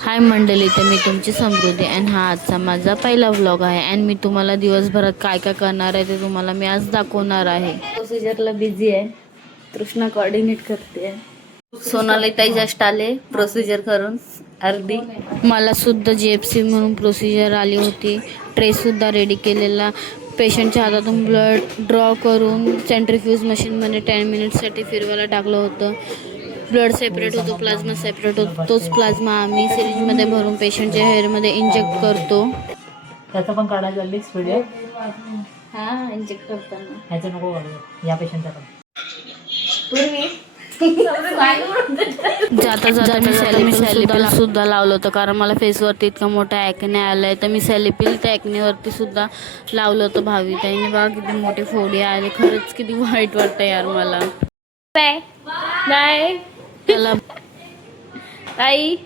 हाय मंडळी, तर मी तुमची समृद्धी आणि हा आजचा माझा पहिला व्लॉग आहे. आणि मी तुम्हाला दिवसभरात काय काय करणार आहे ते तुम्हाला मी आज दाखवणार आहे. प्रोसिजरला बिझी आहे, कृष्णा कोऑर्डिनेट करते. सोनाली ताई जस्ट आले प्रोसिजर करून अर्धी. मला सुद्धा GFC म्हणून प्रोसिजर आली होती. ट्रे सुद्धा रेडी केलेला. पेशंटच्या हातातून ब्लड ड्रॉ करून सेंट्रीफ्यूज मशीनमध्ये 10 मिनिट्ससाठी फिरवायला टाकलं होतं. ब्लड सेपरेट होतो, प्लाझ्मा सेपरेट होतो. तोच प्लाझ्मा आम्ही सिरिंजमध्ये भरून पेशंटच्या हेअरमध्ये इंजेक्ट करतो. त्याचा पण काढायला नेक्स्ट व्हिडिओ. हा, इंजेक्ट करताना ह्याचं नको काढू, या पेशंटचा पण. जाता जाता मी सॅलिपिल सुद्धा लावलं होतं, कारण मला फेसवरती इतका मोठा ॲक्ने आलाय. तर मी सॅलिपिल त्या ॲक्नेवरती सुद्धा लावलं होतं. भावी ताईने बघा किती मोठे फोडी आले. खरंच किती वाईट वाटतं यार मला. Bye bye. त्याला ताई